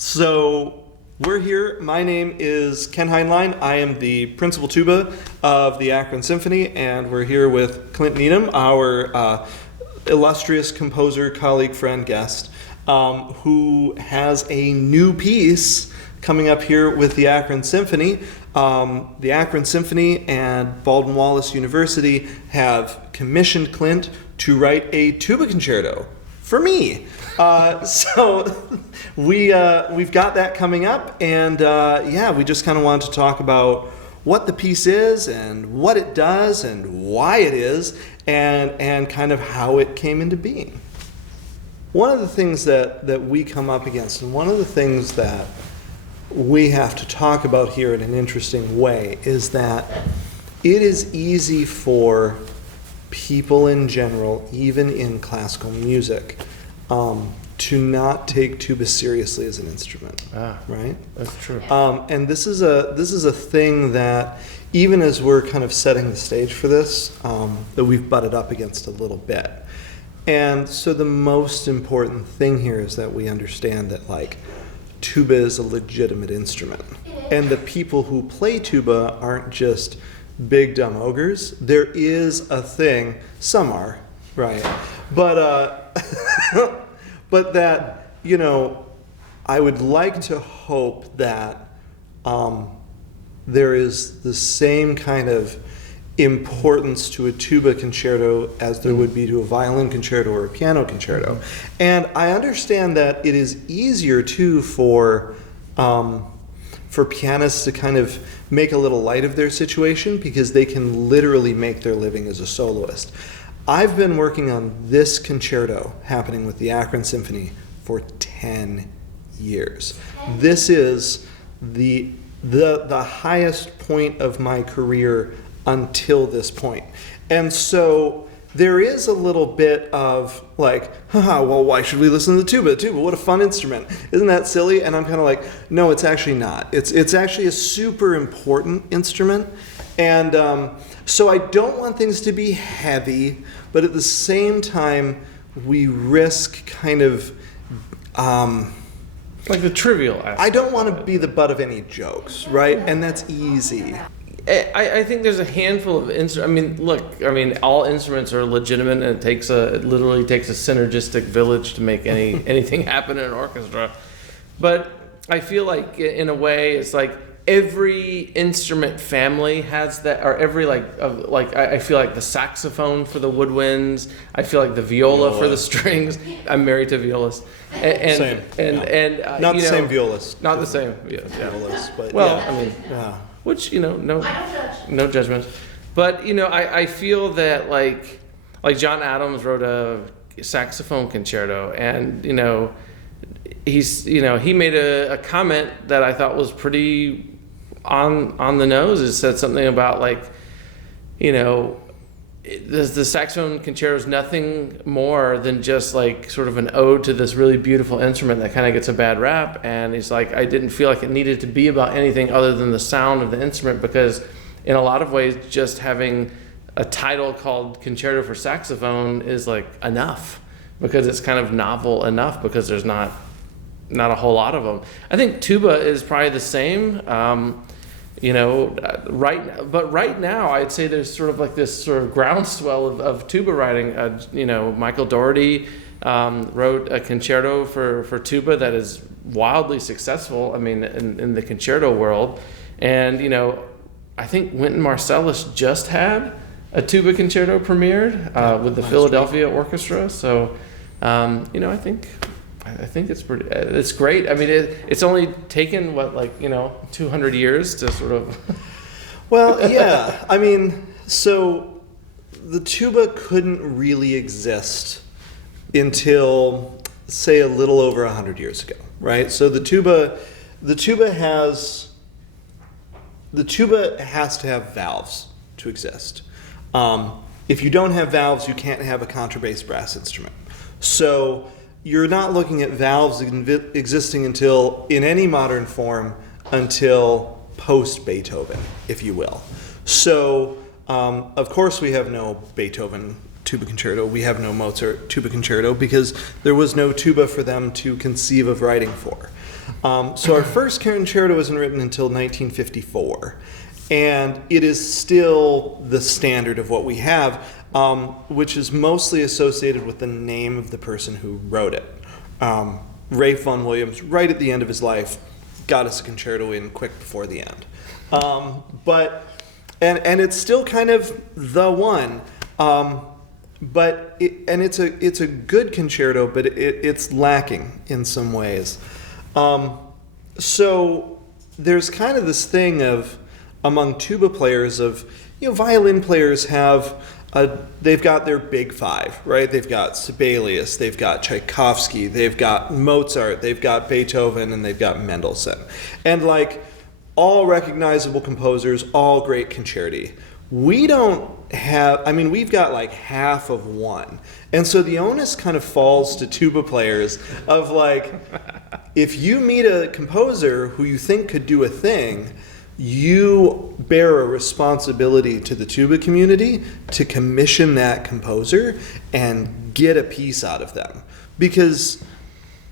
So we're here. My name is Ken Heinlein. I am the principal tuba of the Akron Symphony, and we're here with Clint Needham, our illustrious composer, colleague, friend, guest, who has a new piece coming up here with the Akron Symphony. The Akron Symphony and Baldwin Wallace University have commissioned Clint to write a tuba concerto for me. So we've got that coming up, and we just kind of wanted to talk about what the piece is and what it does and why it is and kind of how it came into being. One of the things that we come up against, and one of the things that we have to talk about here in an interesting way, is that it is easy for people in general, even in classical music, to not take tuba seriously as an instrument. Right? That's true. And this is a thing that, even as we're kind of setting the stage for this, that we've butted up against a little bit. And so the most important thing here is that we understand that, like, tuba is a legitimate instrument. And the people who play tuba aren't just big dumb ogres. There is a thing, some are, right? But but that, I would like to hope that there is the same kind of importance to a tuba concerto as there would be to a violin concerto or a piano concerto. And I understand that it is easier too for pianists to kind of make a little light of their situation because they can literally make their living as a soloist. I've been working on this concerto happening with the Akron Symphony for 10 years. This is the highest point of my career until this point. And so there is a little bit of like, well, why should we listen to the tuba? Tuba, what a fun instrument. Isn't that silly? And I'm kind of like, no, it's actually not. It's actually a super important instrument. And so I don't want things to be heavy, but at the same time, we risk kind of... like the trivial aspect. I don't want to be the butt of any jokes, right? And that's easy. I think there's a handful of instruments. All instruments are legitimate, and it literally takes a synergistic village to make anything happen in an orchestra. But I feel like, in a way, it's like every instrument family has that, or every I feel like the saxophone for the woodwinds. I feel like the viola for the strings. I'm married to a violist. Same. Not the same violist. Not the same. Yeah. Violist, but yeah. Which, no judgment. But, I feel that like John Adams wrote a saxophone concerto, and, he made a comment that I thought was pretty on the nose. It said something about the saxophone concerto is nothing more than just like sort of an ode to this really beautiful instrument that kind of gets a bad rap. And he's like, I didn't feel like it needed to be about anything other than the sound of the instrument, because in a lot of ways, just having a title called Concerto for Saxophone is like enough, because it's kind of novel enough, because there's not a whole lot of them. I think tuba is probably the same. Right now, I'd say there's sort of like this sort of groundswell of tuba writing. Michael Dougherty wrote a concerto for tuba that is wildly successful, in the concerto world. And, I think Wynton Marsalis just had a tuba concerto premiered with the Philadelphia Orchestra. So, I think it's pretty. It's great. It's only taken 200 years to sort of. Well, yeah. So the tuba couldn't really exist until, say, a little over 100 years ago, right? So the tuba has to have valves to exist. If you don't have valves, you can't have a contrabass brass instrument. So you're not looking at valves existing until, in any modern form, until post-Beethoven, if you will. So, of course, we have no Beethoven tuba concerto. We have no Mozart tuba concerto because there was no tuba for them to conceive of writing for. So our first concerto wasn't written until 1954, and it is still the standard of what we have, which is mostly associated with the name of the person who wrote it. Ralph Vaughan Williams, right at the end of his life, got us a concerto in quick before the end. And it's still kind of the one. But it's a good concerto, but it's lacking in some ways. So there's kind of this thing of among tuba players of, violin players they've got their big five, right? They've got Sibelius, they've got Tchaikovsky, they've got Mozart, they've got Beethoven, and they've got Mendelssohn, and like all recognizable composers, all great concerti. We don't have, we've got like half of one. And so the onus kind of falls to tuba players of like, if you meet a composer who you think could do a thing, you bear a responsibility to the tuba community to commission that composer and get a piece out of them. Because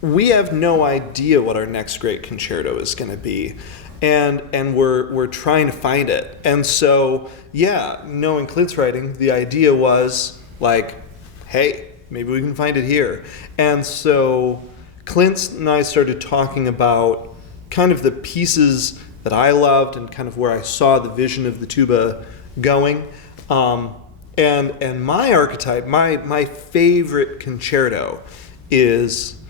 we have no idea what our next great concerto is going to be. And we're trying to find it. And so, knowing Clint's writing, the idea was like, hey, maybe we can find it here. And so Clint and I started talking about kind of the pieces that I loved and kind of where I saw the vision of the tuba going. And my archetype, my favorite concerto is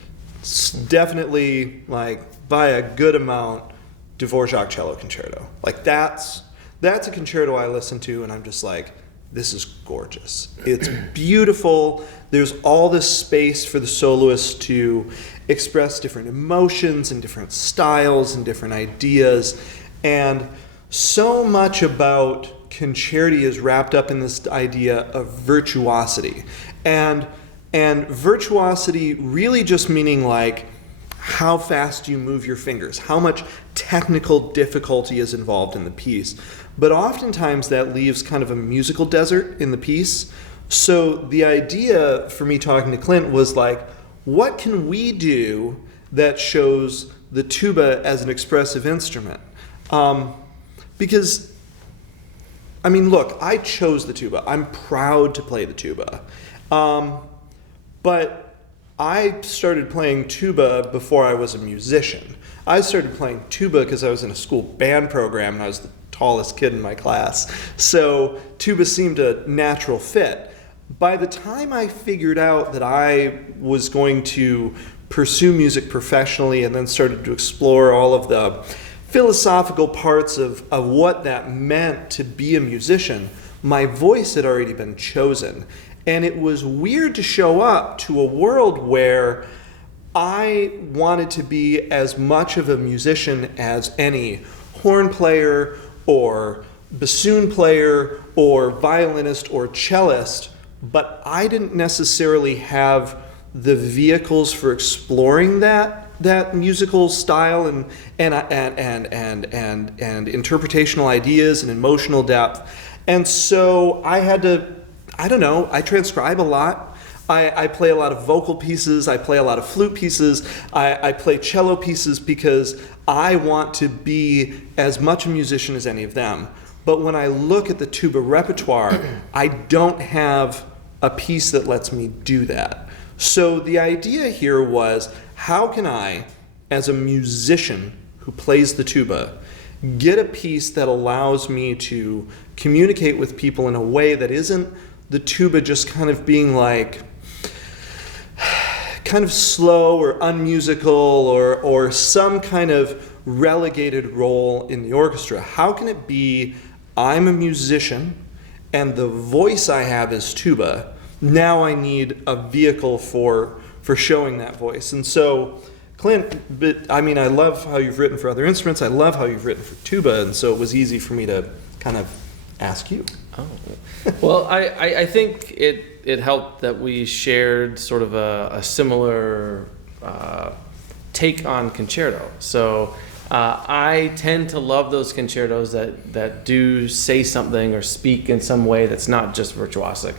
definitely, like, by a good amount, Dvorak Cello Concerto. Like that's a concerto I listen to and I'm just like, this is gorgeous. It's beautiful. There's all this space for the soloist to express different emotions and different styles and different ideas. And so much about concerti is wrapped up in this idea of virtuosity. And virtuosity really just meaning like, how fast do you move your fingers? How much technical difficulty is involved in the piece? But oftentimes that leaves kind of a musical desert in the piece. So the idea for me talking to Clint was like, what can we do that shows the tuba as an expressive instrument? Because, look, I chose the tuba. I'm proud to play the tuba. But I started playing tuba before I was a musician. I started playing tuba because I was in a school band program and I was the tallest kid in my class. So tuba seemed a natural fit. By the time I figured out that I was going to pursue music professionally and then started to explore all of the philosophical parts of what that meant to be a musician, my voice had already been chosen. And it was weird to show up to a world where I wanted to be as much of a musician as any horn player or bassoon player or violinist or cellist, but I didn't necessarily have the vehicles for exploring that musical style and interpretational ideas and emotional depth. And so I had to, I transcribe a lot. I play a lot of vocal pieces. I play a lot of flute pieces. I play cello pieces because I want to be as much a musician as any of them. But when I look at the tuba repertoire, I don't have a piece that lets me do that. So the idea here was, how can I, as a musician who plays the tuba, get a piece that allows me to communicate with people in a way that isn't the tuba just kind of being like kind of slow or unmusical or some kind of relegated role in the orchestra. How can it be I'm a musician and the voice I have is tuba? Now I need a vehicle for showing that voice. And so Clint, I love how you've written for other instruments. I love how you've written for tuba, and so it was easy for me to kind of ask you. Oh, well, I think it helped that we shared sort of a similar take on concerto. So I tend to love those concertos that do say something or speak in some way that's not just virtuosic.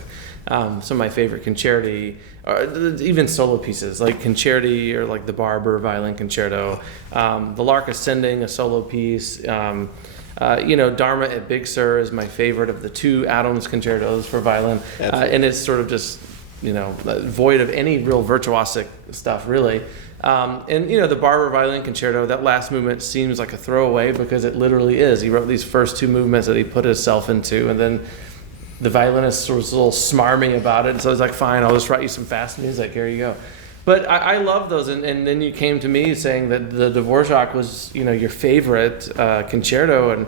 some of my favorite concerti, or even solo pieces like Concerti or like the Barber Violin Concerto, the Lark Ascending, a solo piece. Dharma at Big Sur is my favorite of the two Adams concertos for violin, and it's sort of just void of any real virtuosic stuff, really. The Barber Violin Concerto, that last movement seems like a throwaway because it literally is. He wrote these first two movements that he put himself into, and then the violinist was a little smarmy about it, and so he's like, fine, I'll just write you some fast music, here you go. But I love those, and then you came to me saying that the Dvorak was, your favorite concerto, and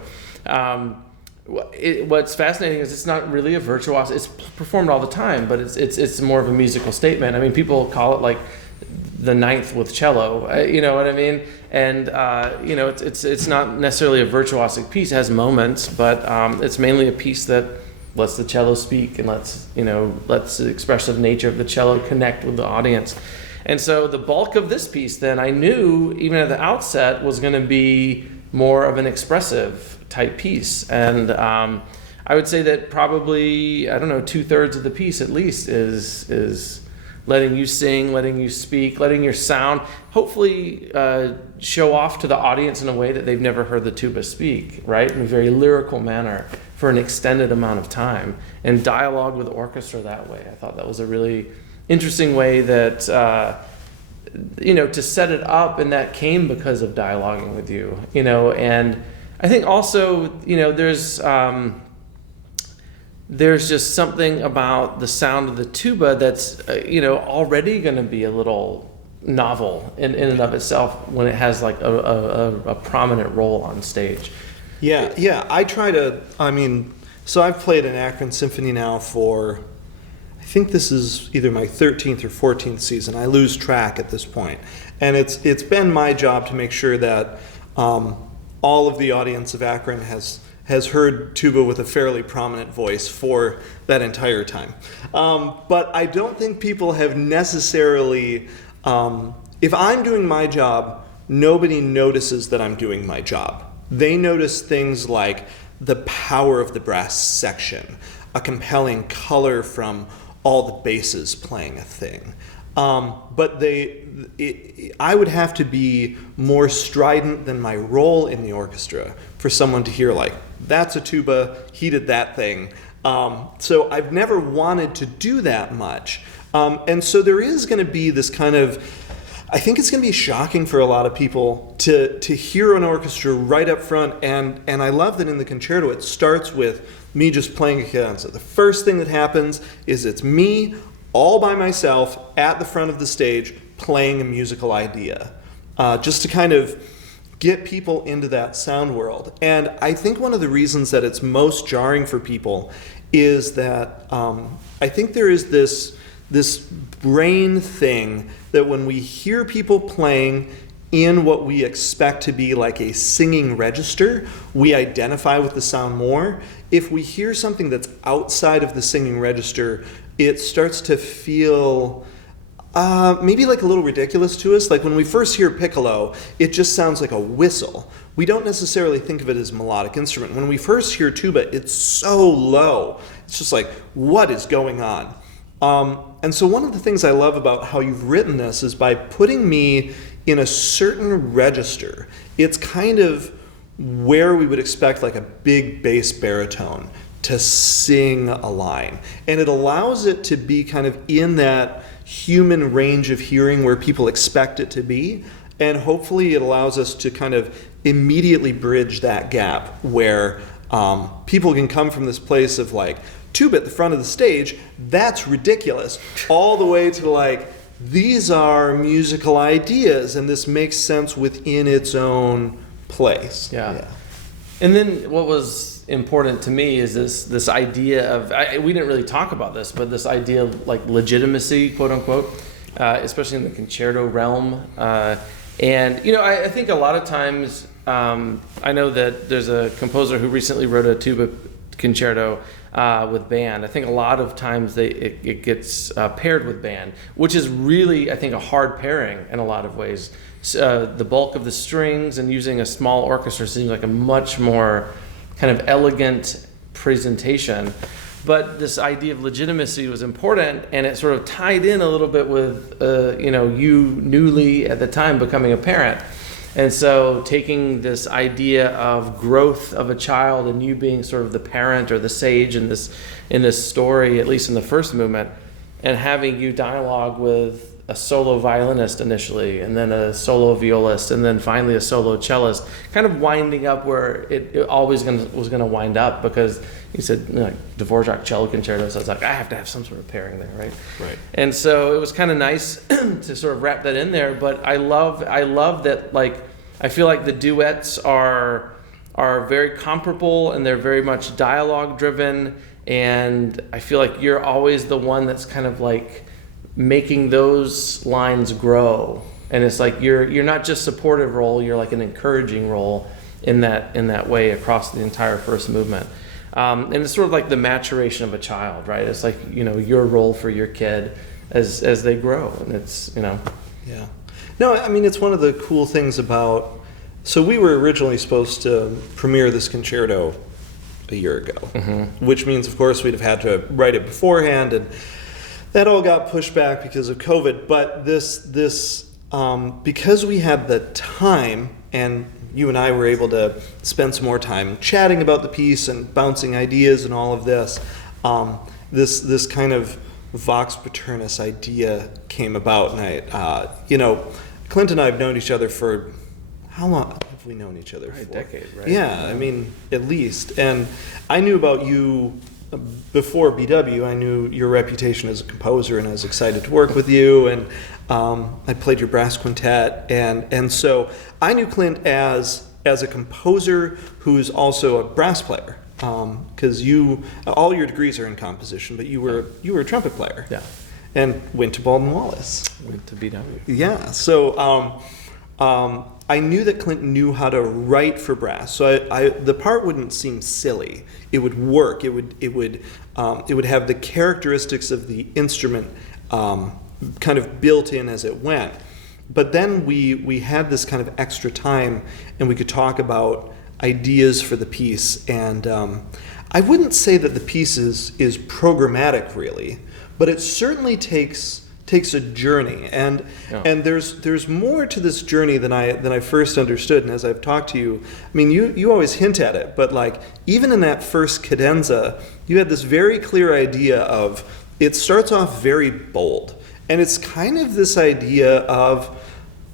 what's fascinating is it's not really a virtuoso. It's performed all the time, but it's more of a musical statement. I mean, people call it like the ninth with cello, you know what I mean? And it's not necessarily a virtuosic piece. It has moments, but it's mainly a piece that lets the cello speak and lets the expressive nature of the cello connect with the audience. And so the bulk of this piece, then, I knew even at the outset was going to be more of an expressive type piece. And I would say that probably, 2/3 of the piece at least is letting you sing, letting you speak, letting your sound hopefully show off to the audience in a way that they've never heard the tuba speak, right? In a very lyrical manner for an extended amount of time, and dialogue with the orchestra that way. I thought that was a really interesting way that, to set it up, and that came because of dialoguing with you, and I think also, there's just something about the sound of the tuba that's, already going to be a little novel in and of itself when it has like a prominent role on stage. Yeah. So I've played an Akron Symphony now for, I think this is either my 13th or 14th season. I lose track at this point. And it's been my job to make sure that all of the audience of Akron has heard tuba with a fairly prominent voice for that entire time. But I don't think people have necessarily, if I'm doing my job, nobody notices that I'm doing my job. They notice things like the power of the brass section, a compelling color from all the basses playing a thing. But I would have to be more strident than my role in the orchestra for someone to hear like, that's a tuba, he did that thing. So I've never wanted to do that much. And so there is going to be this kind of, I think it's going to be shocking for a lot of people to hear an orchestra right up front. And I love that in the concerto it starts with me just playing a cadenza. The first thing that happens is it's me all by myself at the front of the stage playing a musical idea, just to kind of get people into that sound world. And I think one of the reasons that it's most jarring for people is that I think there is this brain thing that when we hear people playing in what we expect to be like a singing register, we identify with the sound more. If we hear something that's outside of the singing register, it starts to feel maybe like a little ridiculous to us. Like when we first hear piccolo, it just sounds like a whistle. We don't necessarily think of it as a melodic instrument. When we first hear tuba, it's so low. It's just like, what is going on? And so one of the things I love about how you've written this is by putting me in a certain register. It's kind of where we would expect like a big bass baritone to sing a line. And it allows it to be kind of in that human range of hearing where people expect it to be. And hopefully it allows us to kind of immediately bridge that gap where people can come from this place of like, tuba at the front of the stage, that's ridiculous, all the way to like, these are musical ideas and this makes sense within its own place. Yeah. And then what was important to me is this idea of, we didn't really talk about this, but this idea of like legitimacy, quote unquote, especially in the concerto realm. And, I think a lot of times, I know that there's a composer who recently wrote a tuba concerto with band. I think a lot of times it gets paired with band, which is really, I think, a hard pairing in a lot of ways. The bulk of the strings and using a small orchestra seems like a much more kind of elegant presentation. But this idea of legitimacy was important, and it sort of tied in a little bit with, you newly at the time becoming a parent. And so taking this idea of growth of a child and you being sort of the parent or the sage in this story, at least in the first movement, and having you dialogue with a solo violinist initially, and then a solo violist, and then finally a solo cellist, kind of winding up where it always was going to wind up, because you said Dvorak cello concerto, so it's like I have to have some sort of pairing there, right? Right. And so it was kind of nice to sort of wrap that in there. But I love that, like, I feel like the duets are very comparable, and they're very much dialogue driven, and I feel like you're always the one that's kind of like making those lines grow, and it's like you're not just supportive role, you're like an encouraging role in that way across the entire first movement. And it's sort of like the maturation of a child, right? It's like, your role for your kid as they grow, and it's Yeah. No, I mean, it's one of the cool things about, so we were originally supposed to premiere this concerto a year ago, which means, of course, we'd have had to write it beforehand, and that all got pushed back because of COVID. But this because we had the time, and you and I were able to spend some more time chatting about the piece and bouncing ideas and all of this, this kind of Vox Paterna idea came about. And Clint and I have known each other for, how long have we known each other for? A decade, right? Yeah, I mean, at least. And I knew about you before BW. I knew your reputation as a composer, and I was excited to work with you. And I played your brass quintet, and so I knew Clint as a composer who's also a brass player, because all your degrees are in composition, but you were a trumpet player. Yeah. And went to Baldwin Wallace. Went to BW. Yeah. So I knew that Clint knew how to write for brass. So the part wouldn't seem silly. It would work. It would have the characteristics of the instrument kind of built in as it went. But then we had this kind of extra time, and we could talk about ideas for the piece. And I wouldn't say that the piece is programmatic, really, but it certainly takes a journey, and there's more to this journey than I first understood. And as I've talked to you, I mean, you always hint at it, but like even in that first cadenza, you had this very clear idea of, it starts off very bold, and it's kind of this idea of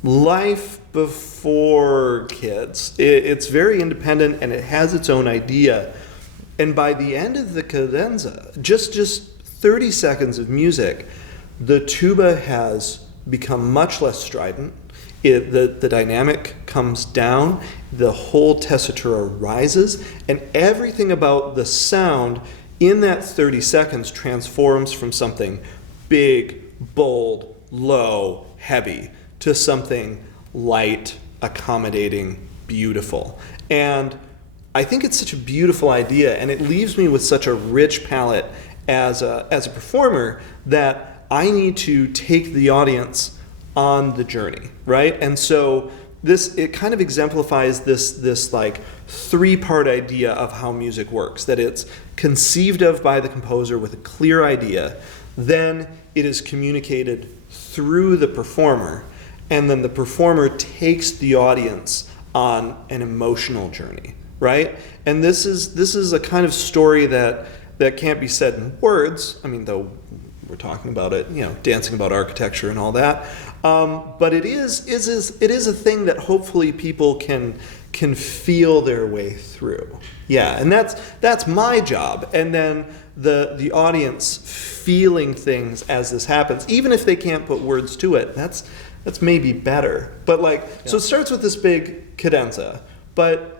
life before kids. It's very independent, and it has its own idea. And by the end of the cadenza, just 30 seconds of music, the tuba has become much less strident. The dynamic comes down, the whole tessitura rises, and everything about the sound in that 30 seconds transforms from something big, bold, low, heavy, to something light, accommodating, beautiful. And I think it's such a beautiful idea, and it leaves me with such a rich palette as a performer, that I need to take the audience on the journey, right? And so it kind of exemplifies this like three-part idea of how music works, that it's conceived of by the composer with a clear idea, then it is communicated through the performer, and then the performer takes the audience on an emotional journey, right? And this is a kind of story that can't be said in words. I mean, though we're talking about it, dancing about architecture and all that. But it is a thing that hopefully people can feel their way through. Yeah, and that's my job. And then the audience feeling things as this happens, even if they can't put words to it. That's maybe better. But so it starts with this big cadenza, but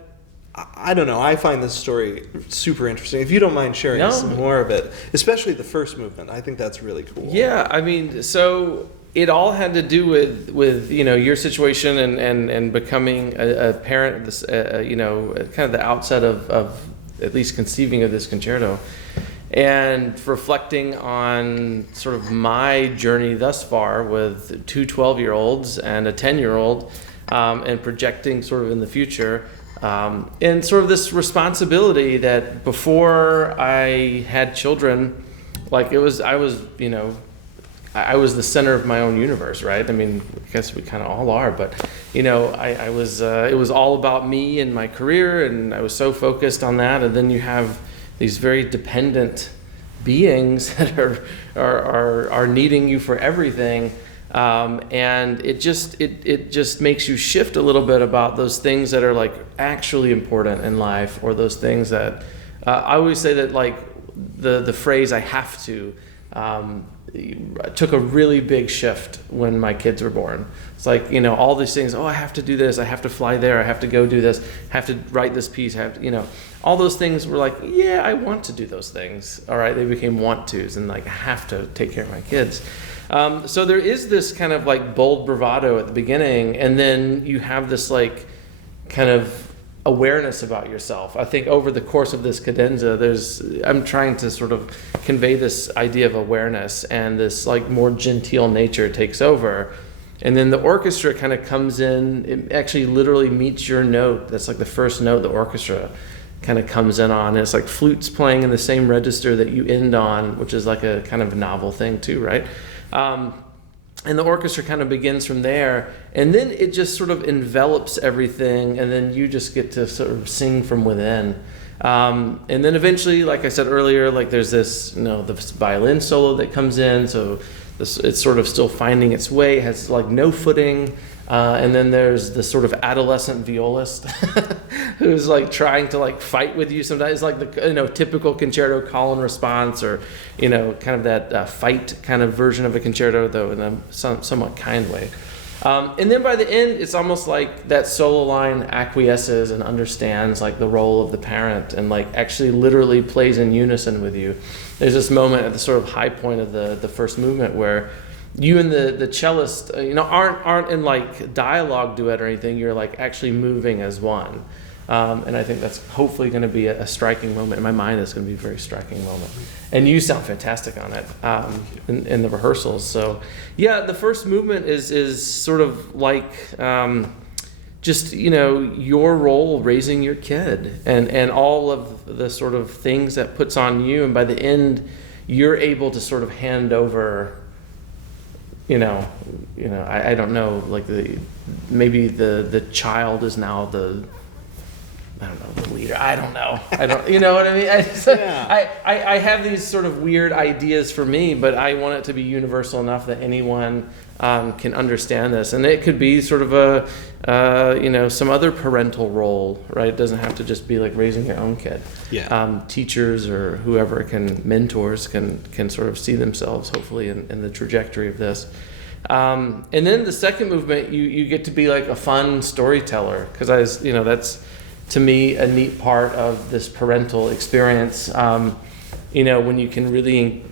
I don't know. I find this story super interesting. If you don't mind sharing some more of it, especially the first movement, I think that's really cool. Yeah, I mean, so it all had to do with your situation and becoming a parent of this, kind of the outset of at least conceiving of this concerto, and reflecting on sort of my journey thus far with two 12-year-olds and a 10-year-old. and projecting sort of in the future. And sort of this responsibility that before I had children, like I was the center of my own universe, right? I mean, I guess we kind of all are, but I was, it was all about me and my career, and I was so focused on that. And then you have these very dependent beings that are needing you for everything. And it just makes you shift a little bit about those things that are like actually important in life, or those things that I always say that like the phrase "I have to" took a really big shift when my kids were born. It's like all these things. Oh, I have to do this. I have to fly there. I have to go do this. I have to write this piece. I have to, all those things were like, yeah, I want to do those things. All right, they became want tos, and like I have to take care of my kids. So there is this kind of like bold bravado at the beginning, and then you have this like kind of awareness about yourself. I think over the course of this cadenza, I'm trying to sort of convey this idea of awareness, and this like more genteel nature takes over. And then the orchestra kind of comes in, it actually literally meets your note. That's like the first note the orchestra kind of comes in on. And it's like flutes playing in the same register that you end on, which is like a kind of novel thing too, right? And the orchestra kind of begins from there, and then it just sort of envelops everything, and then you just get to sort of sing from within. And then eventually, like I said earlier, like there's this, this violin solo that comes in, so it's sort of still finding its way, it has like no footing. And then there's the sort of adolescent violist who's like trying to like fight with you sometimes. It's like the typical concerto call and response, or kind of that fight kind of version of a concerto, though in a somewhat kind way. And then by the end, it's almost like that solo line acquiesces and understands like the role of the parent, and like actually literally plays in unison with you. There's this moment at the sort of high point of the first movement where you and the cellist, aren't in like dialogue duet or anything. You're like actually moving as one, and I think that's hopefully going to be a striking moment. In my mind, it's going to be a very striking moment. And you sound fantastic on it in the rehearsals. So, yeah, the first movement is sort of like just your role raising your kid, and all of the sort of things that puts on you. And by the end, you're able to sort of hand over. I don't know, like maybe the child is now the leader. I don't know. You know what I mean? I have these sort of weird ideas for me, but I want it to be universal enough that anyone can understand this. And it could be sort of some other parental role, right? It doesn't have to just be like raising your own kid. Yeah. Teachers or whoever mentors can sort of see themselves, hopefully, in the trajectory of this. And then the second movement, you get to be like a fun storyteller, because that's, to me, a neat part of this parental experience. When you can really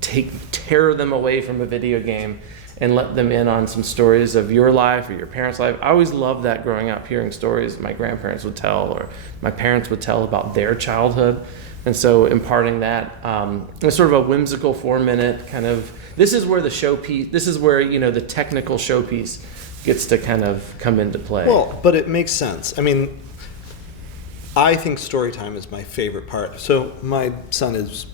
tear them away from a video game and let them in on some stories of your life or your parents' life. I always loved that growing up, hearing stories my grandparents would tell or my parents would tell about their childhood. And so imparting that, it's sort of a whimsical 4-minute kind of, this is where the the technical showpiece gets to kind of come into play. Well, but it makes sense. I mean, I think story time is my favorite part. So my son is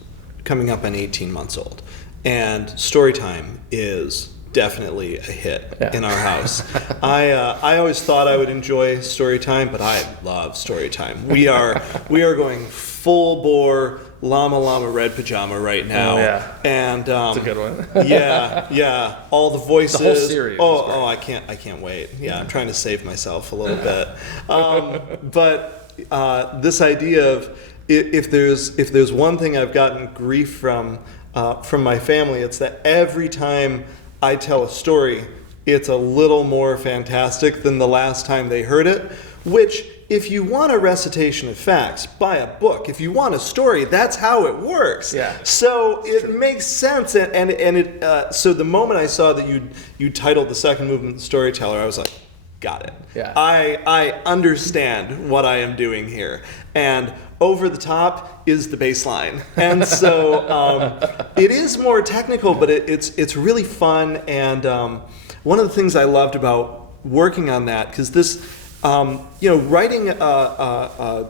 coming up on 18 months old, and story time is definitely a hit in our house. I always thought I would enjoy story time, but I love story time. We are going full bore Llama Red Pajama right now. Oh, yeah. And that's a good one. yeah. All the voices. The whole series. I can't wait. Yeah, I'm trying to save myself a little bit. But this idea of if there's one thing I've gotten grief from my family, it's that every time I tell a story, it's a little more fantastic than the last time they heard it, which, if you want a recitation of facts, buy a book. If you want a story, that's how it works. Yeah. So it makes sense, and it. So the moment I saw that you titled the second movement "The Storyteller," I was like, got it. Yeah. I understand what I am doing here, and over the top is the bass line, and so it is more technical, but it's really fun. And one of the things I loved about working on that, because this, writing a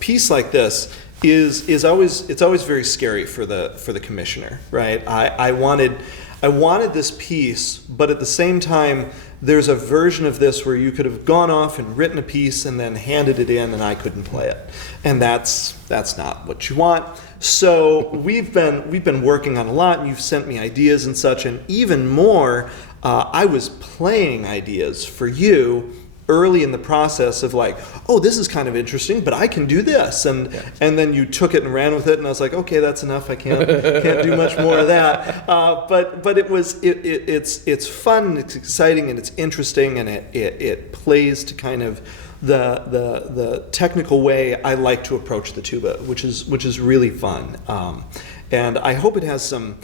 piece like this is always very scary for the commissioner, right? I wanted this piece, but at the same time, there's a version of this where you could have gone off and written a piece and then handed it in, and I couldn't play it, and that's not what you want. So we've been working on a lot, and you've sent me ideas and such, and even more, I was playing ideas for you early in the process of like, oh, this is kind of interesting, but I can do this, and then you took it and ran with it, and I was like, okay, that's enough. I can't do much more of that. But it's fun, it's exciting, and it's interesting, and it plays to kind of the technical way I like to approach the tuba, which is really fun. And I hope it has some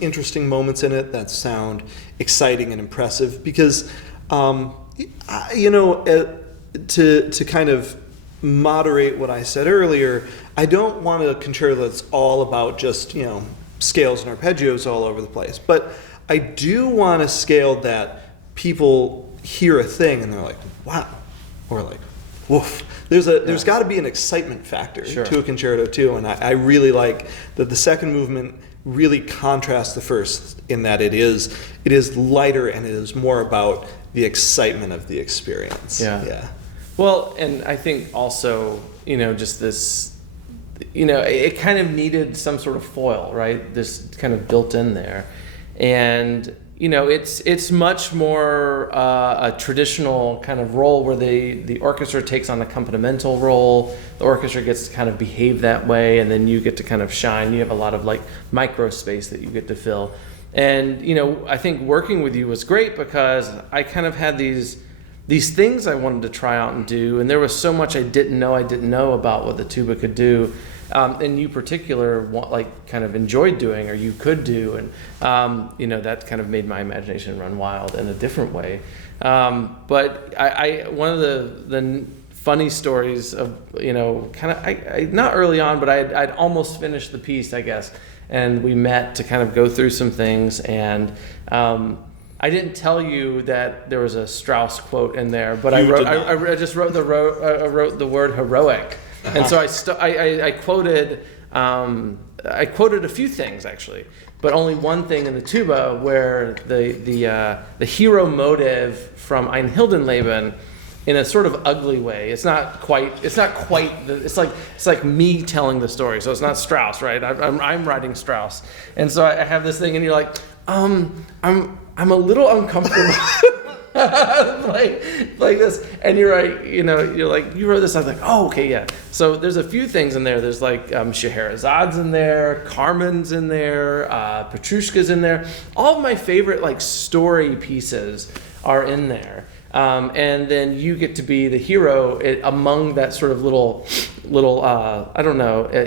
interesting moments in it that sound exciting and impressive, because to kind of moderate what I said earlier, I don't want a concerto that's all about just, scales and arpeggios all over the place. But I do want a scale that people hear a thing and they're like, wow, or like, woof. There's got to be an excitement factor to a concerto too, and I really like that the second movement really contrasts the first in that it is lighter and it is more about the excitement of the experience. Yeah. Well, and I think also, just this, it kind of needed some sort of foil, right? This kind of built in there. And, it's much more a traditional kind of role where the orchestra takes on an accompanimental role. The orchestra gets to kind of behave that way, and then you get to kind of shine. You have a lot of like micro space that you get to fill. And, I think working with you was great because I kind of had these things I wanted to try out and do, and there was so much I didn't know about what the tuba could do. And you particular kind of enjoyed doing, or you could do, and that kind of made my imagination run wild in a different way. But I one of the funny stories of kind of I not early on, but I'd almost finished the piece, I guess, and we met to kind of go through some things, and I didn't tell you that there was a Strauss quote in there, but I just wrote the word heroic. And so I quoted a few things actually, but only one thing in the tuba where the hero motive from Ein Hildenleben, in a sort of ugly way. It's like me telling the story. So it's not Strauss, right? I'm writing Strauss, and so I have this thing, and you're like, I'm a little uncomfortable. like this, and you're right, you're like, you wrote this. I was like, oh, okay, yeah. So there's a few things in there. There's like Scheherazad's in there, Carmen's in there, Petrushka's in there. All of my favorite like story pieces are in there, and then you get to be the hero among that sort of little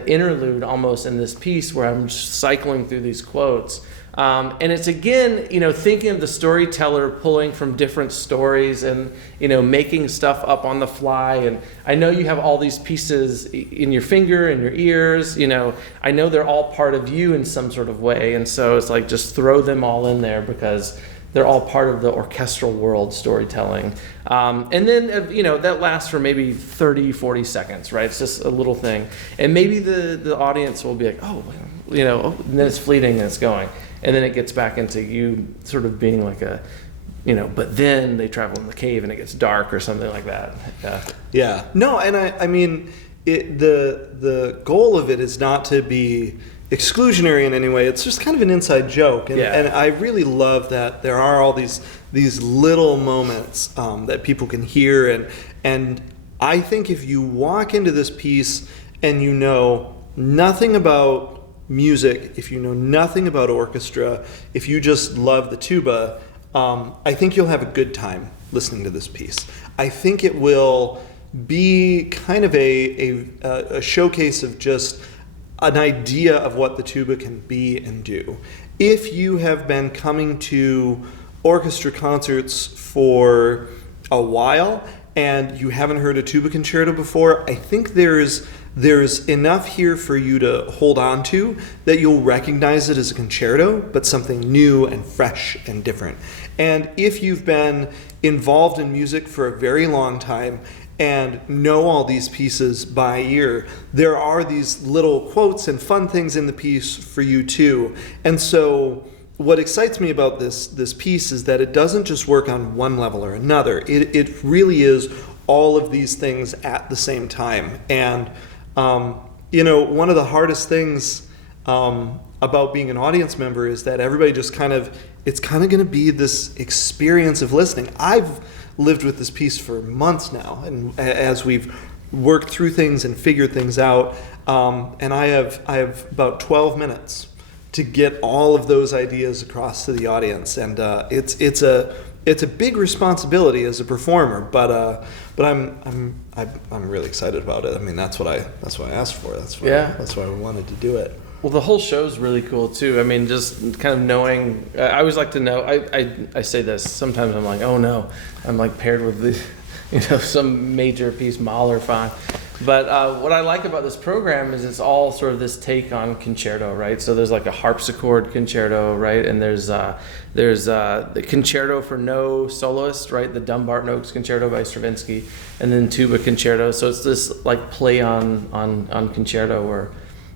interlude almost in this piece where I'm cycling through these quotes. And it's again, thinking of the storyteller pulling from different stories and, making stuff up on the fly. And I know you have all these pieces in your finger and your ears, I know they're all part of you in some sort of way. And so it's like, just throw them all in there because they're all part of the orchestral world storytelling. And then, that lasts for maybe 30, 40 seconds, right? It's just a little thing. And maybe the audience will be like, oh, and then it's fleeting and it's going. And then it gets back into you sort of being like but then they travel in the cave and it gets dark or something like that. Yeah. No, and I mean, the goal of it is not to be exclusionary in any way. It's just kind of an inside joke. And I really love that there are all these little moments that people can hear. And I think if you walk into this piece and you know nothing about music, if you know nothing about orchestra, if you just love the tuba, I think you'll have a good time listening to this piece. I think it will be kind of a showcase of just an idea of what the tuba can be and do. If you have been coming to orchestra concerts for a while and you haven't heard a tuba concerto before, I think there's there's enough here for you to hold on to that you'll recognize it as a concerto, but something new and fresh and different. And if you've been involved in music for a very long time and know all these pieces by ear, there are these little quotes and fun things in the piece for you too. And so what excites me about this piece is that it doesn't just work on one level or another. It really is all of these things at the same time. And one of the hardest things about being an audience member is that everybody just it's kind of going to be this experience of listening. I've lived with this piece for months now, and as we've worked through things and figured things out, and I have about 12 minutes to get all of those ideas across to the audience, and it's a big responsibility as a performer, but I'm really excited about it. I mean, that's what I asked for. That's why I wanted to do it. Well, the whole show's really cool too. I mean, just kind of knowing. I always like to know. I say this sometimes. I'm like, oh no, I'm like paired with the, some major piece, Mahler, fine. But what I like about this program is it's all sort of this take on concerto, right? So there's like a harpsichord concerto, right? And there's the concerto for no soloist, right? The Dumbarton Oaks Concerto by Stravinsky, and then tuba concerto. So it's this like play on concerto where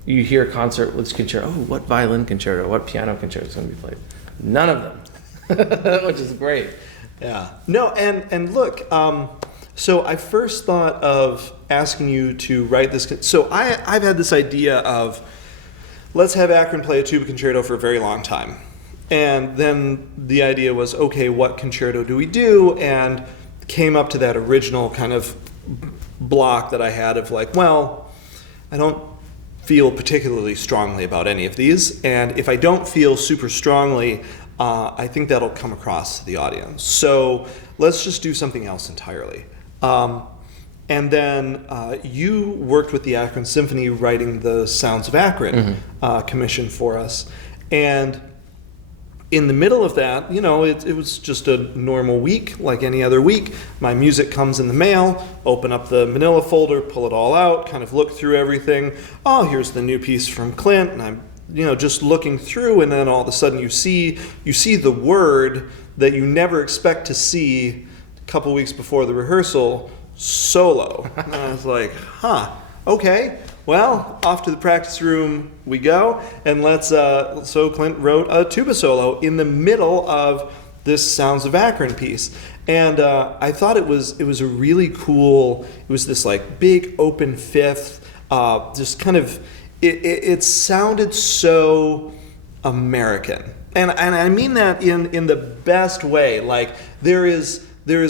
you hear a concert with concerto. Oh, what violin concerto? What piano concerto is going to be played? None of them, which is great. Yeah. No, and look. So I first thought of asking you to write this. So I've had this idea of, let's have Akron play a tuba concerto for a very long time. And then the idea was, okay, what concerto do we do? And came up to that original kind of block that I had of like, well, I don't feel particularly strongly about any of these. And if I don't feel super strongly, I think that'll come across to the audience. So let's just do something else entirely. And then you worked with the Akron Symphony writing the Sounds of Akron commission for us. And in the middle of that, it was just a normal week like any other week. My music comes in the mail, open up the manila folder, pull it all out, kind of look through everything. Oh, here's the new piece from Clint, and I'm just looking through, and then all of a sudden you see the word that you never expect to see a couple weeks before the rehearsal, solo. And I was like, okay, well, off to the practice room we go, and so Clint wrote a tuba solo in the middle of this Sounds of Akron piece. And I thought it was a really cool, it was this like big open fifth, just kind of, it sounded so American. And I mean that in the best way. Like there is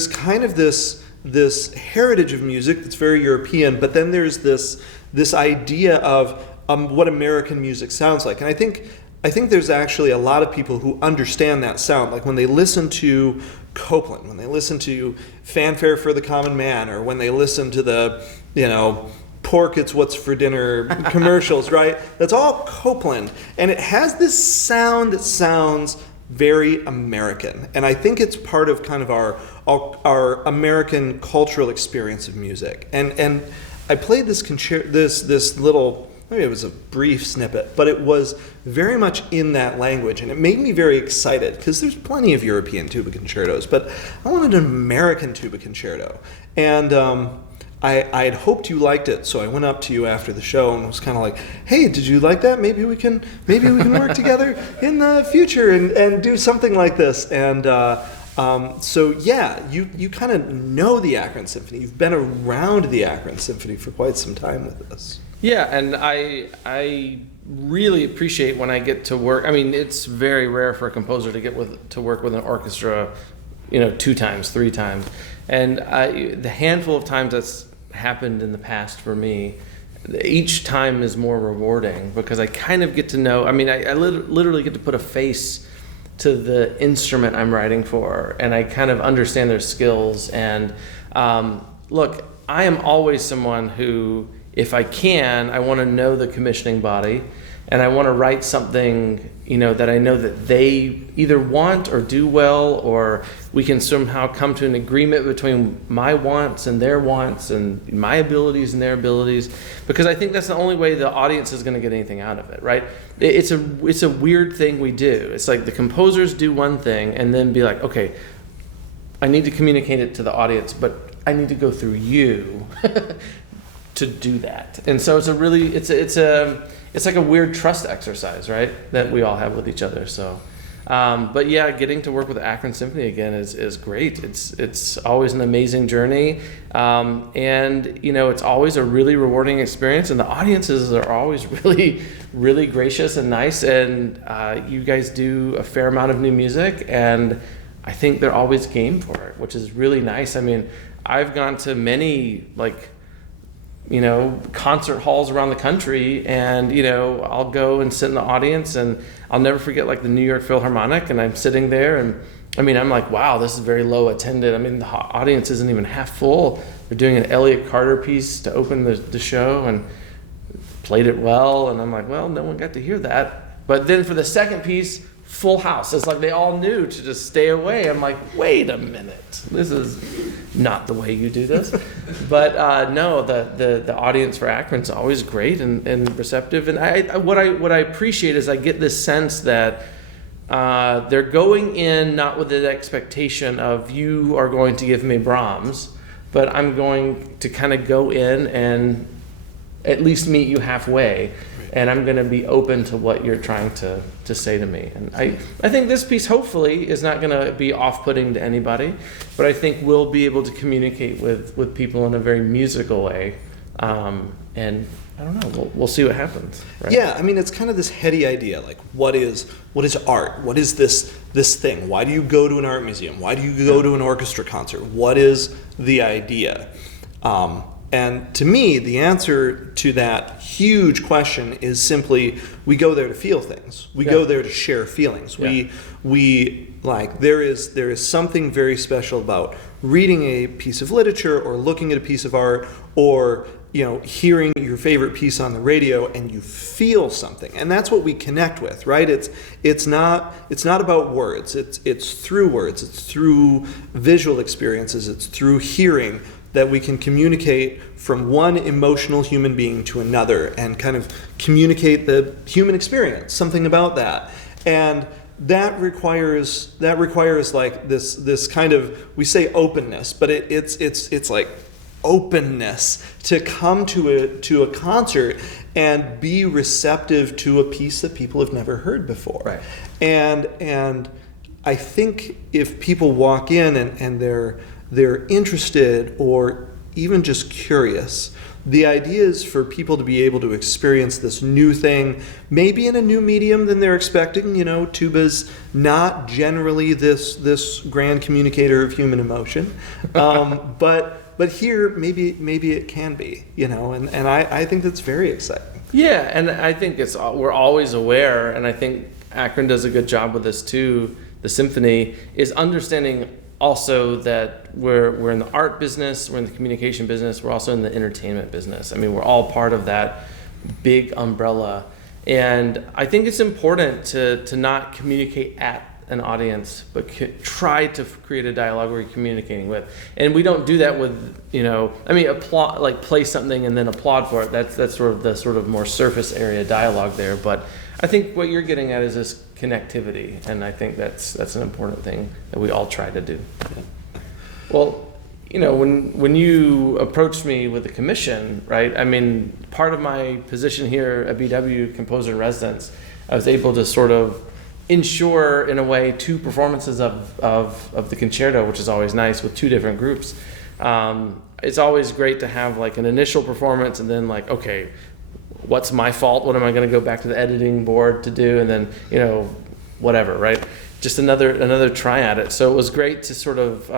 kind of this heritage of music that's very European, but then there's this idea of what American music sounds like. And I think there's actually a lot of people who understand that sound. Like when they listen to Copland, when they listen to Fanfare for the Common Man, or when they listen to the, Pork It's What's for Dinner commercials, right? That's all Copland. And it has this sound that sounds very American. And I think it's part of kind of our American cultural experience of music. And I played this little, maybe it was a brief snippet, but it was very much in that language, and it made me very excited because there's plenty of European tuba concertos, but I wanted an American tuba concerto. And I had hoped you liked it, so I went up to you after the show and was kind of like, "Hey, did you like that? Maybe we can work together in the future and do something like this." And so yeah, you kind of know the Akron Symphony. You've been around the Akron Symphony for quite some time with us. Yeah, and I really appreciate when I get to work. I mean, it's very rare for a composer to get to work with an orchestra, 2 times, 3 times, and the handful of times that's happened in the past for me, each time is more rewarding because I kind of get to know. I mean, I literally get to put a face to the instrument I'm writing for, and I kind of understand their skills. And look, I am always someone who, if I can, I want to know the commissioning body, and I want to write something, that I know that they either want or do well, or we can somehow come to an agreement between my wants and their wants and my abilities and their abilities, because I think that's the only way the audience is going to get anything out of it, right? It's a weird thing we do. It's like the composers do one thing and then be like, okay, I need to communicate it to the audience, but I need to go through you to do that. And so it's like a weird trust exercise, right? That we all have with each other. So, but yeah, getting to work with Akron Symphony again is great. It's always an amazing journey, and it's always a really rewarding experience. And the audiences are always really, really gracious and nice. And you guys do a fair amount of new music, and I think they're always game for it, which is really nice. I mean, I've gone to many concert halls around the country, and I'll go and sit in the audience, and I'll never forget the New York Philharmonic, and I'm sitting there, and I'm like, wow, this is very low attended. The audience isn't even half full. They're doing an Elliott Carter piece to open the show, and played it well, and I'm like, well, no one got to hear that. But then for the second piece, full house. It's like they all knew to just stay away. I'm like, wait a minute, this is not the way you do this. But no, the audience for Akron's always great and receptive. And what I appreciate is I get this sense that they're going in not with the expectation of you are going to give me Brahms, but I'm going to kind of go in and at least meet you halfway. And I'm going to be open to what you're trying to say to me. And I think this piece hopefully is not going to be off-putting to anybody, but I think we'll be able to communicate with people in a very musical way. And I don't know, we'll see what happens. Right? Yeah, it's kind of this heady idea, like what is art? What is this thing? Why do you go to an art museum? Why do you go to an orchestra concert? What is the idea? And to me, the answer to that huge question is simply, we go there to feel things. We go there to share feelings. Yeah. There is something very special about reading a piece of literature or looking at a piece of art or hearing your favorite piece on the radio, and you feel something. And that's what we connect with, right? It's not about words. It's through words. It's through visual experiences. It's through hearing that we can communicate from one emotional human being to another and kind of communicate the human experience, something about that. And that requires like this kind of, we say openness, but it's like openness to come to a concert and be receptive to a piece that people have never heard before. Right. And I think if people walk in and they're interested or even just curious, the idea is for people to be able to experience this new thing, maybe in a new medium than they're expecting. Tuba's not generally this grand communicator of human emotion, but here maybe it can be, and I think that's very exciting. Yeah, and I think we're always aware, and I think Akron does a good job with this too. The symphony is understanding also that we're in the art business, we're in the communication business, we're also in the entertainment business. We're all part of that big umbrella. And I think it's important to not communicate at an audience, but try to create a dialogue where you're communicating with. And we don't do that with, applaud, like play something and then applaud for it. That's the sort of more surface area dialogue there. But I think what you're getting at is this connectivity, and I think that's an important thing that we all try to do. Yeah. Well, when you approached me with the commission, right? Part of my position here at BW, composer in residence, I was able to sort of ensure, in a way, two performances of the concerto, which is always nice, with two different groups. It's always great to have like an initial performance and then like, okay, what's my fault? What am I going to go back to the editing board to do? And then, whatever, right? Just another try at it. So it was great to sort of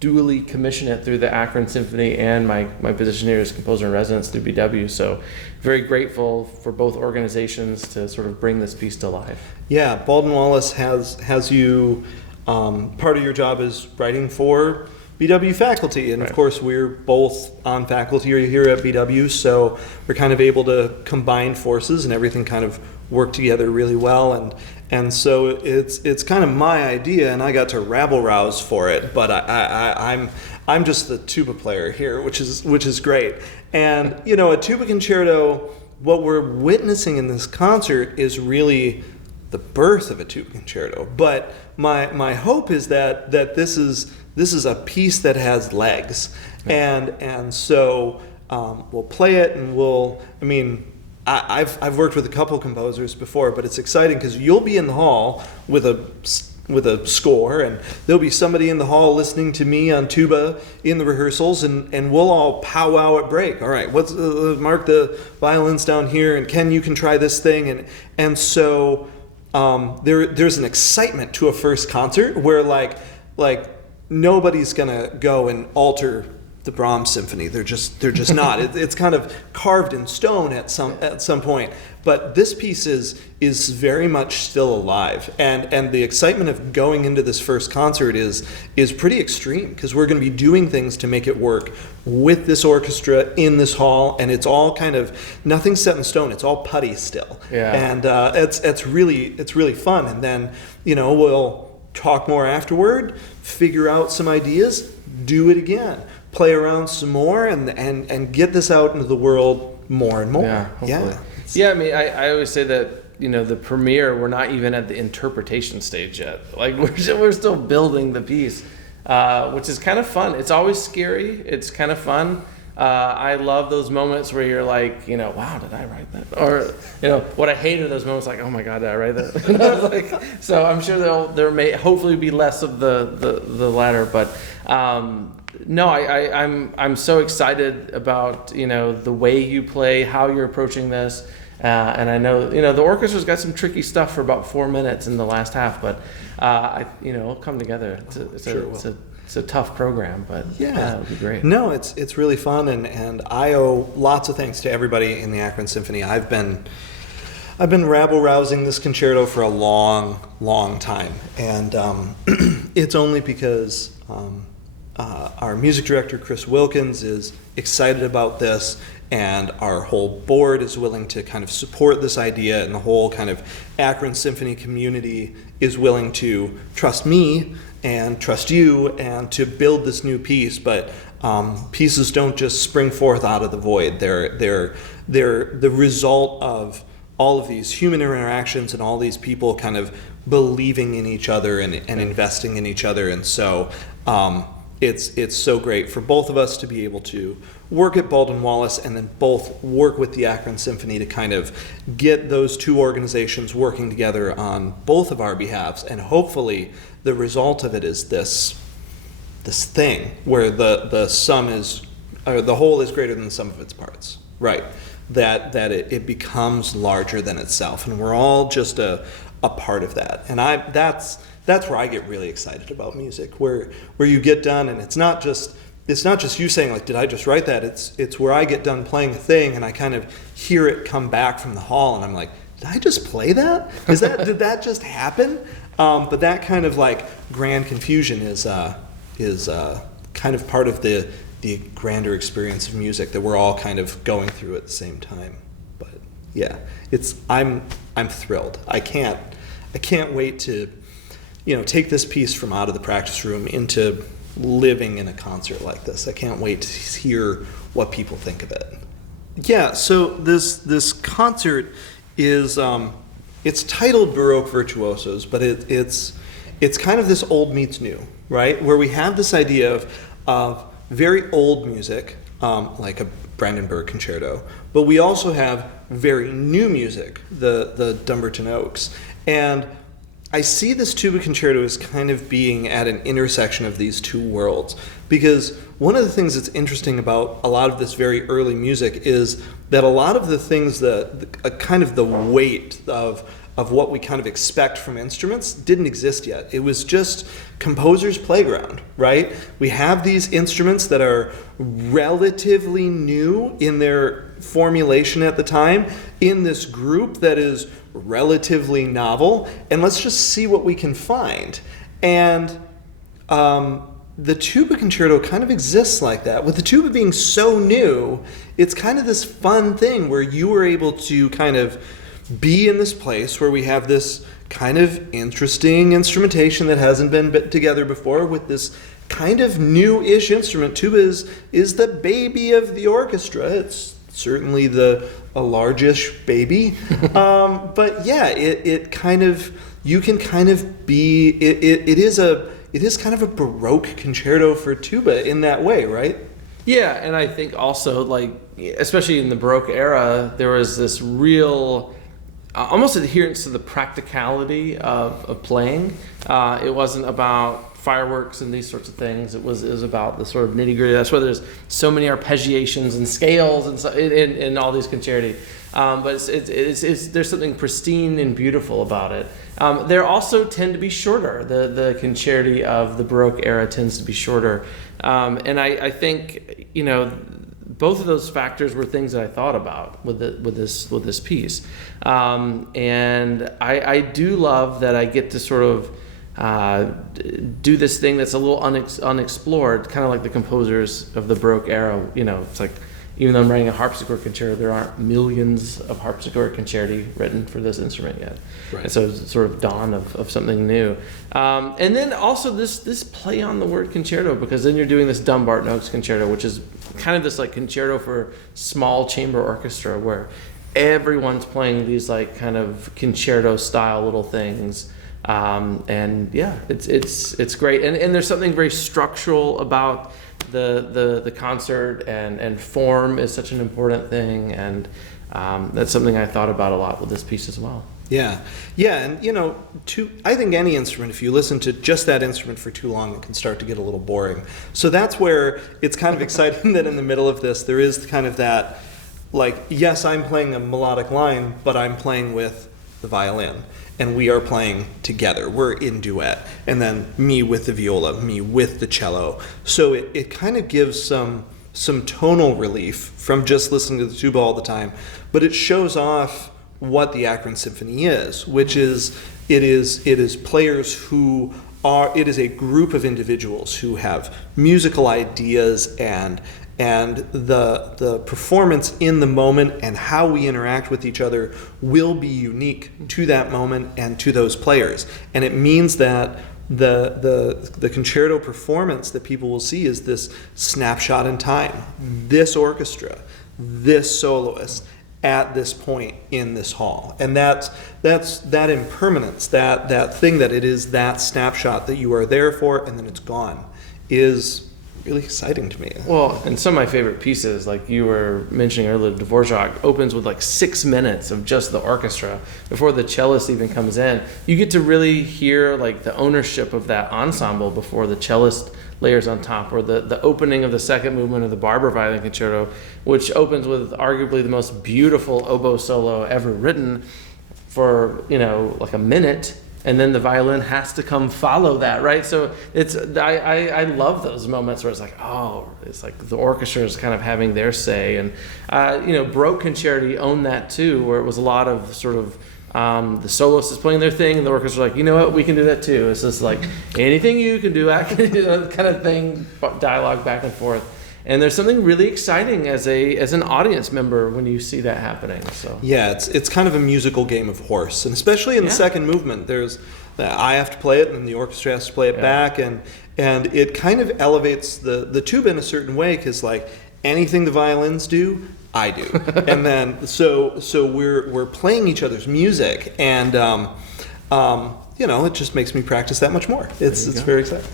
dually commission it through the Akron Symphony and my position here as composer in residence through BW. So very grateful for both organizations to sort of bring this piece to life. Yeah, Baldwin Wallace has you, part of your job is writing for BW faculty, and of course we're both on faculty here at BW, so we're kind of able to combine forces and everything kind of work together really well, and so it's kind of my idea, and I got to rabble rouse for it, but I'm just the tuba player here, which is great. And a tuba concerto, what we're witnessing in this concert is really the birth of a tuba concerto. But my hope is that this is a piece that has legs, and so we'll play it, and I've worked with a couple composers before, but it's exciting because you'll be in the hall with a score, and there'll be somebody in the hall listening to me on tuba in the rehearsals, and we'll all powwow at break. All right, what's mark the violins down here, and Ken, you can try this thing, and so there's an excitement to a first concert where like nobody's gonna go and alter the Brahms symphony. They're just not. It's kind of carved in stone at some point. But this piece is very much still alive, and the excitement of going into this first concert is pretty extreme, because we're going to be doing things to make it work with this orchestra in this hall, and it's all kind of nothing's set in stone. It's all putty still, and it's really fun. And then we'll talk more afterward, figure out some ideas, do it again, play around some more, and get this out into the world more and more. Yeah, I always say that the premiere, we're not even at the interpretation stage yet. Like we're still building the piece, which is kind of fun. It's always scary. It's kind of fun. I love those moments where you're like, wow, did I write that? Or, what I hate are those moments like, oh my God, did I write that? So I'm sure there may hopefully be less of the latter, but no, I'm so excited about the way you play, how you're approaching this, and I know the orchestra's got some tricky stuff for about 4 minutes in the last half, but it'll come together. It's a tough program, but it'll be great. No, it's really fun, and I owe lots of thanks to everybody in the Akron Symphony. I've been rabble rousing this concerto for a long time, and it's only because our music director Chris Wilkins is excited about this, and our whole board is willing to kind of support this idea, and the whole kind of Akron Symphony community is willing to trust me and trust you and to build this new piece. But pieces don't just spring forth out of the void. They're the result of all of these human interactions and all these people kind of believing in each other and investing in each other. And so it's so great for both of us to be able to work at Baldwin Wallace and then both work with the Akron Symphony to kind of get those two organizations working together on both of our behalves. And hopefully the result of it is this thing where the sum is, or the whole is greater than the sum of its parts, right? That it becomes larger than itself, and we're all just a part of that. And that's where I get really excited about music, where you get done and it's not just you saying like, did I just write that? It's where I get done playing a thing and I kind of hear it come back from the hall and I'm like, did I just play that? Did that just happen? But that kind of like grand confusion is kind of part of the grander experience of music that we're all kind of going through at the same time. But yeah, I'm thrilled. I can't wait to take this piece from out of the practice room into living in a concert like this. I can't wait to hear what people think of it. Yeah, so this concert is it's titled Baroque Virtuosos, but it's kind of this old meets new, right? Where we have this idea of very old music, like a Brandenburg concerto, but we also have very new music, the Dumbarton Oaks. And I see this tuba concerto as kind of being at an intersection of these two worlds, because one of the things that's interesting about a lot of this very early music is that a lot of the things kind of the weight of what we kind of expect from instruments didn't exist yet. It was just composer's playground, right? We have these instruments that are relatively new in their formulation at the time in this group that is relatively novel, and let's just see what we can find. And the tuba concerto kind of exists like that. With the tuba being so new, it's kind of this fun thing where you were able to kind of be in this place where we have this kind of interesting instrumentation that hasn't been put together before with this kind of new-ish instrument. Tuba is the baby of the orchestra. It's certainly a largish baby. But yeah, it kind of, you can kind of be, it is kind of a Baroque concerto for tuba in that way, right? Yeah, and I think also, like, especially in the Baroque era, there was this real almost adherence to the practicality of playing. It wasn't about fireworks and these sorts of things. It was about the sort of nitty gritty. That's why there's so many arpeggiations and scales and so in all these concerti. But it's there's something pristine and beautiful about it. They also tend to be shorter. The concerti of the Baroque era tends to be shorter, and I think, you know, both of those factors were things that I thought about with this piece, and I do love that I get to sort of do this thing that's a little unexplored, kind of like the composers of the Baroque era. You know, it's like, even though I'm writing a harpsichord concerto, there aren't millions of harpsichord concerti written for this instrument yet. Right. And so it's sort of dawn of something new. And then also this play on the word concerto, because then you're doing this dumb Bartók's concerto, which is kind of this like concerto for small chamber orchestra where everyone's playing these like kind of concerto style little things. And yeah, it's great. And there's something very structural about the concert, and form is such an important thing, and that's something I thought about a lot with this piece as well. Yeah, and you know, I think any instrument, if you listen to just that instrument for too long, it can start to get a little boring. So that's where it's kind of exciting that in the middle of this, there is kind of that, like, yes, I'm playing a melodic line, but I'm playing with the violin, and we are playing together. We're in duet, and then me with the viola, me with the cello. So it kind of gives some tonal relief from just listening to the tuba all the time, but it shows off what the Akron Symphony is, which is it is players who are, it is a group of individuals who have musical ideas, and the performance in the moment and how we interact with each other will be unique to that moment and to those players. And it means that the concerto performance that people will see is this snapshot in time, this orchestra, this soloist at this point in this hall. And that's that impermanence, that thing that it is, that snapshot that you are there for and then it's gone, is really exciting to me. Well, and some of my favorite pieces, like you were mentioning earlier, Dvorak opens with like 6 minutes of just the orchestra before the cellist even comes in. You get to really hear like the ownership of that ensemble before the cellist layers on top, or the opening of the second movement of the Barber Violin Concerto, which opens with arguably the most beautiful oboe solo ever written for, you know, like a minute, and then the violin has to come follow that, right? So it's I love those moments where it's like, oh, it's like the orchestra is kind of having their say, and you know, Baroque concerti owned that too, where it was a lot of sort of the soloist is playing their thing, and the orchestra like, you know what, we can do that too. It's just like anything you can do, I can do, kind of thing, dialogue back and forth. And there's something really exciting as an audience member when you see that happening. So yeah, it's kind of a musical game of horse, and especially in the second movement, there's I have to play it, and the orchestra has to play it back, and it kind of elevates the tuba in a certain way, because like anything the violins do, I do, and then so we're playing each other's music, and you know, it just makes me practice that much more. It's very exciting.